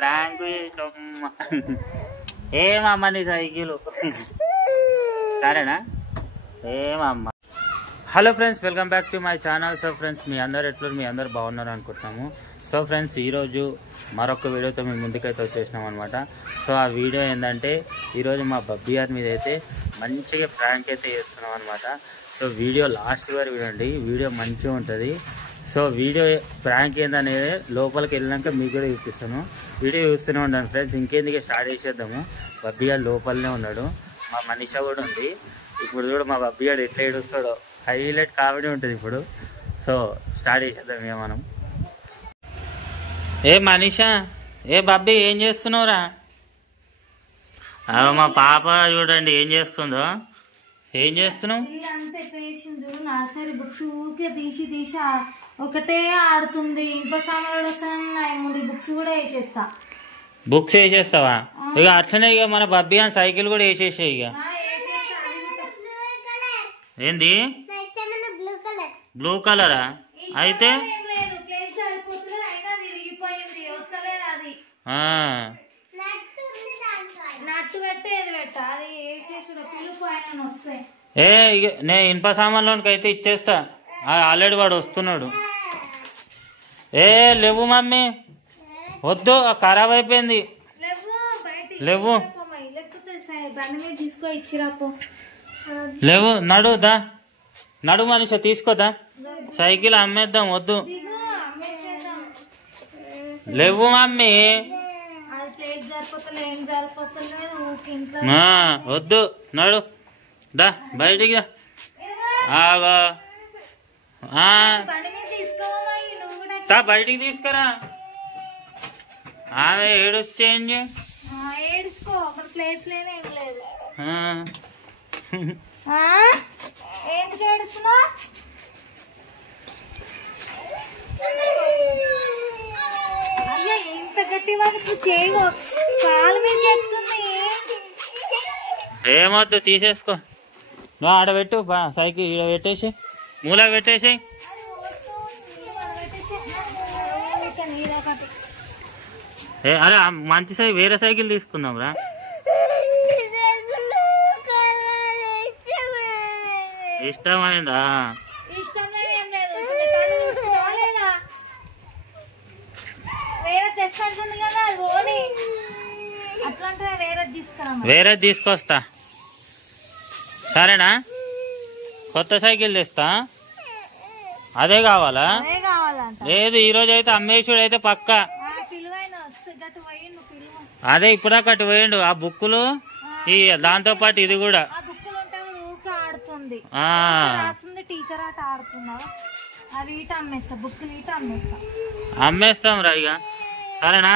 Prank ఏమమ్మ నీ cycle సరేనా ఏమమ్మ. Hello friends, welcome back to my channel. So friends, మీ అందరు ఎట్లా మీ అందరు బాగున్నారు అనుకుంటున్నాము. సో ఫ్రెండ్స్, ఈరోజు మరొక వీడియోతో మేము ముందుకైతే వచ్చేసినాం అనమాట. సో ఆ వీడియో ఏంటంటే ఈరోజు మా బబ్బీ గారి మీద అయితే మంచిగా ప్రాంక్ అయితే చేస్తున్నాం అనమాట. సో వీడియో లాస్ట్ వరకు వినండి, వీడియో మంచిగా ఉంటుంది. సో వీడియో ప్రాంక్ ఏందనేది లోపలికి వెళ్ళినాక మీకు కూడా చూపిస్తాను. వీడియో చూస్తూనే ఉండండి ఫ్రెండ్స్. ఇంకేందుకే స్టార్ట్ చేసేద్దాము. బబ్బీ గారు లోపలనే ఉన్నాడు, మా మనీషా కూడా ఉంది. ఇప్పుడు కూడా మా బబ్బీ గారు ఎట్లా ఏడుస్తాడో, హైలైట్ కామెడీ ఉంటుంది ఇప్పుడు. సో స్టార్ట్ చేసేద్దాం ఇక మనం. ఏ మనీషా, ఏ బబ్బీ ఏం చేస్తున్నావురా? మా పాప చూడండి ఏం చేస్తుందో. ఏం చేస్తున్నావు? నర్సరీ బుక్స్ ఊరికే తీసి తీసి ఒకటే ఆడుతుంది. ఇంకో సామాన్లు వస్తాను బుక్స్ కూడా వేసేస్తా. బుక్స్ వేసేస్తావా? ఇక అట్లనే ఇక మన బబ్బీ అని సైకిల్ కూడా వేసేసే. ఇక ఏంది బ్లూ కలరా? అయితే ఏ నేను ఇనుప సామాన్లోనికి అయితే ఇచ్చేస్తా. ఆల్రెడీ వాడు వస్తున్నాడు. ఏ లేవు మమ్మీ, వద్దు, ఖరాబ్ అయిపోయింది. లేవు లేవు, నడుదా నడు మనిషి, తీసుకోదా సైకిల్ అమ్మేద్దాం. వద్దు, లేవు మమ్మీ, వద్దు, నడు దా బయటికి. ఆగా బయటికి తీసుకురా. ఆమె ఏడుస్తేంజ్ ఏమొద్దు, తీసేసుకో. నువ్వు ఆడ పెట్టు, సైకిల్ ఈడ పెట్టేసి మూల పెట్టేసి. అరే మంచి సైకిల్, వేరే సైకిల్ తీసుకుందాం రా. ఇష్టమైందా? వేరే తీసుకొస్తా, సరేనా? కొత్త సైకిల్ తెస్తా. అదే కావాలా? లేదు, ఈరోజు అయితే అమ్మేషుడు అయితే పక్కా. అదే ఇప్పుడా కట్టు పోయిండు. ఆ బుక్కులు ఈ దాంతో పాటు ఇది కూడా అమ్మేస్తాం రా ఇక, సరేనా?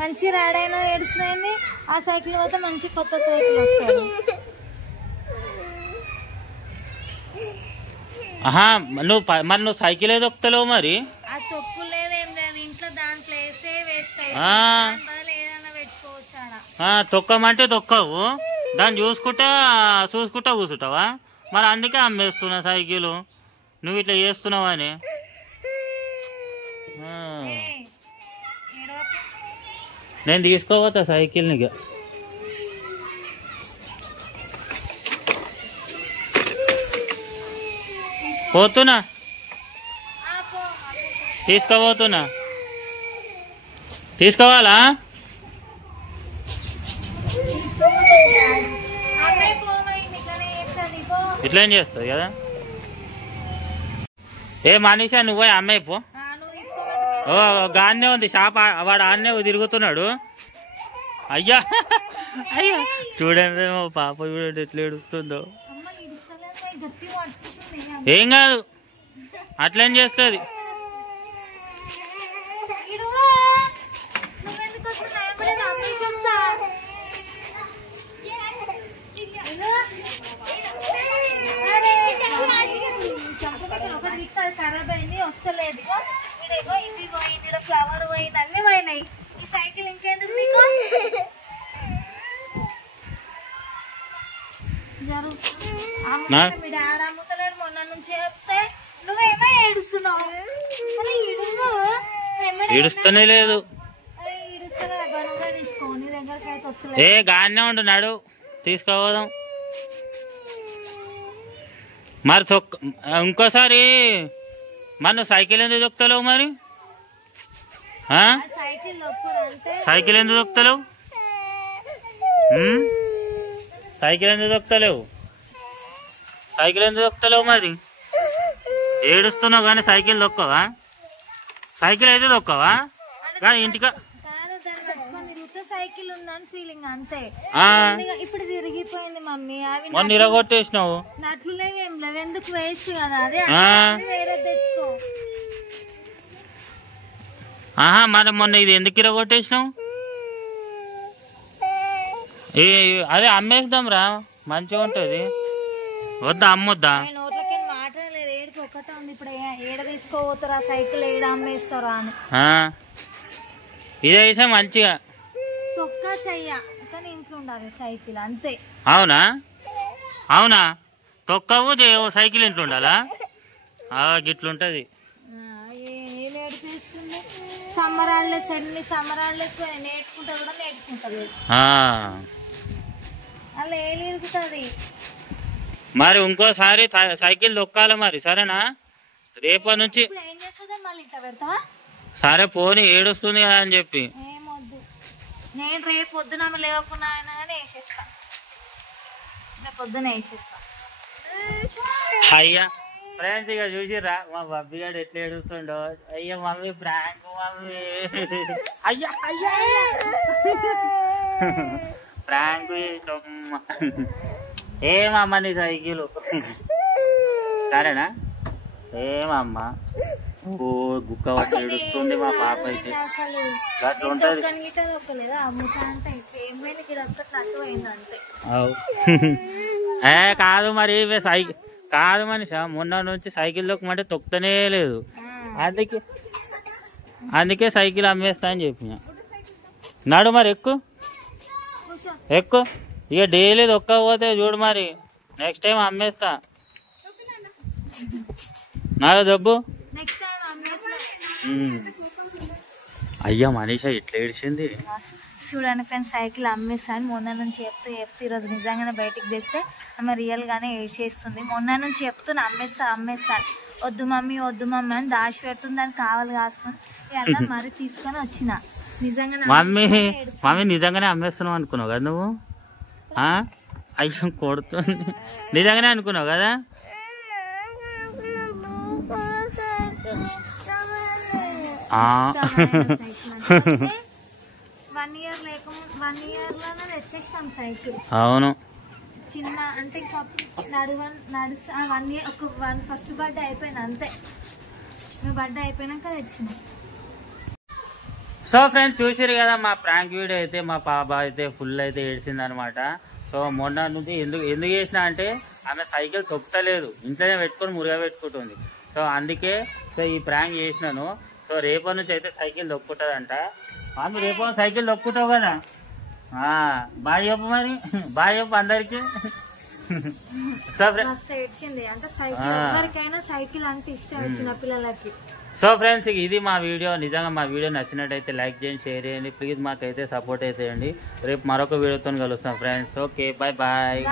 మంచి రాడైనా ఏడ్చినైంది. ఆ సైకిల్ పోతే మంచి కొత్త సైకిల్ వస్తుంది. నువ్వు సైకిల్ ఏ దొక్కుతలేవు మరి? ఆ తొక్కు లేదేం లేదు ఇంట్లో, దాంట్లో వేస్తే వేస్తాయి, పెట్టుకోవచ్చు. తొక్కమంటే తొక్కవు, దాన్ని చూసుకుంటా కూర్చుంటావా? మరి అందుకే అమ్మేస్తున్నా సైకిల్, నువ్వు ఇట్లా చేస్తున్నావు అని. నేను తీసుకోవద్దా సైకిల్ నీకు? పోతున్నా, తీసుకోబోతున్నా. తీసుకోవాలా? ఇట్లా ఏం చేస్తుంది కదా. ఏ మనీషా, నువ్వు పోయి అమ్మాయి పో. ఓ గాన్నే ఉంది షాప్, వాడు ఆన్నే తిరుగుతున్నాడు. అయ్యా అయ్యా, చూడండి మా పాప చూడండి ఎట్లా ఏడుస్తుందో. ఏం కాదు, అట్లేం చేస్తుంది. ఖరాబ్ అయింది, వస్తలేదు. ఫ్లవర్ పోయింది, అన్ని పోయినాయి. ఈ సైకిల్ ఇంకెందుకు మీకు? మీ డాడీ అమ్ముతలేడు మొన్న నుంచి చెప్తే నువ్వేమో ఏడుస్తున్నావు. ఏడుస్తూనే లేదు. తీసుకో నీ దగ్గరకి అయితే వస్తలేదు. ఏ గానే ఉంటున్నాడు తీసుకోపోదాం. మరి ఇంకోసారి మరి నువ్వు సైకిల్ ఎందుకు దొక్కుతలేవు? మరి సైకిల్ ఎందుకు దొక్కుతలేవు? సైకిల్ ఎందుకు దొక్కుతలేవు? సైకిల్ ఎందుకు దొక్కుతలేవు? మరి ఏడుస్తున్నావు కానీ సైకిల్ దొక్కవా? సైకిల్ అయితే దొక్కవా? కానీ ఇంటికా సైకిల్ ఉందని ఫీలింగ్ అంతే. ఇప్పుడు తిరిగిపోయింది మమ్మీ. అవి మొన్న ఇరగొట్టేసినావు. నట్లు లేవు ఏం లేవు, ఎందుకు వేస్ట్ కదా. అదే వేరే తెచ్చుకో. మరి మొన్న ఇది ఎందుకు ఇరగొట్టేసినావు? అదే అమ్మేద్దాం రా, మంచిగా ఉంటది. వద్దా అమ్మొద్దా? నోట్లకి మాట్లాడలేదు. ఏడుకి ఒక్కటే ఉంది. ఇప్పుడు ఏడ తీసుకోపోతారా సైకిల్, ఏడ అమ్మేస్తారా అని. ఇదైతే మంచిగా తొక్క చెయ్య కానీ ఇంట్లో ఉండాలి సైకిల్ అంతే. అవునా? అవునా? తొక్కవు చేయవు సైకిల్ ఇంట్లో ఉండాలా? గిట్లుంటది. నేర్పిస్తుంది సమ్మర్ హాలిడేస్, ఎన్ని సమ్మర్ హాలిడేస్ నేర్చుకుంటా కూడా నేర్చుకుంటది. అలా ఏలుగుతుంది. మరి ఇంకోసారి సైకిల్ దొక్కాలి మరి, సరేనా? రేపటి నుంచి ఏం చేస్తుంది మళ్ళీ ఇంట్లో పెడతావా? సరే పోనీ, ఏడుస్తుంది కదా అని చెప్పి. ఏమొద్దు, నేను రేపు పొద్దున లేవకుండా అయినా కానీ వేసేస్తా. రేపు పొద్దున వేసేస్తా. అయ్యా ఫ్రెండ్స్ ఇక చూసిర్రా మా బబ్బీ గారు ఎట్లా ఏడుస్తుండో. అయ్యా మమ్మీ ప్రాంక్ మమ్మీ, అయ్యా అయ్యా ప్రాంక్ ఏమమ్మ నీ సైకిల్ సరేనా? ఏమమ్మ ఓ గుక్క పట్టి ఏడుస్తుంది మా పాప అయితే. అట్లా ఉంటది. కాదు మరి సైకిల్ కాదు మనిషి, మొన్న నుంచి సైకిల్ దొక్కమంటే తొక్కుతనే లేదు. అందుకే సైకిల్ అమ్మేస్తా అని చెప్పిన. నాడు మరి ఎక్కువ ఇక డైలీ దొక్కకపోతే చూడు మరి, నెక్స్ట్ టైం అమ్మేస్తా. నాడు దబ్బు. అయ్యా మనీషా ఇట్లా ఏడిచింది చూడండి ఫ్రెండ్స్. సైకిల్ అమ్మేస్తాను మొన్న నుంచి చెప్తే ఈరోజు నిజంగానే బయటికి తెస్తే ఆమె రియల్గానే ఏడ్చేస్తుంది. మొన్న నుంచి చెప్తున్నా అమ్మేస్తాను. వద్దు మమ్మీ వద్దు మమ్మీ అని దాచి పెడుతుంది. దాన్ని కావాలి కాసుకొని అలా మరి తీసుకొని వచ్చిన. నిజంగానే మమ్మీ నిజంగానే అమ్మేస్తున్నావు అనుకున్నావు కదా నువ్వు? అయ్యో కొడుతుంది. నిజంగానే అనుకున్నావు కదా? అవును చిన్న అంటే ఇంకా ఫస్ట్ బర్త్డే అయిపోయింది అంతే. బర్త్డే అయిపోయినాక తెచ్చిన. సో ఫ్రెండ్స్ చూసారు కదా మా ప్రాంక్ వీడియో అయితే. మా పాప అయితే ఫుల్ అయితే ఏడ్చింది అనమాట. సో మొన్న నుంచి ఎందుకు చేసిన అంటే ఆమె సైకిల్ తొక్కలేదు, ఇంట్లోనే పెట్టుకొని మురుగా పెట్టుకుంటుంది. సో అందుకే ఈ ప్రాంక్ చేసినాను. సో రేపటి నుంచి అయితే సైకిల్ దొక్కుంటుందంట. ఆమె రేపు సైకిల్ దొక్కుంటావు కదా? బాయ్ చెప్పు మరి, బాయ్ చెప్పు అందరికి. సో ఫ్రెండ్స్ ఇది మా వీడియో. నిజంగా మా వీడియో నచ్చినట్టయితే లైక్ చేయండి, షేర్ చేయండి ప్లీజ్. మాకైతే సపోర్ట్ అయితే చేయండి. రేపు మరొక వీడియోతో కలుస్తాం ఫ్రెండ్స్. Okay bye bye.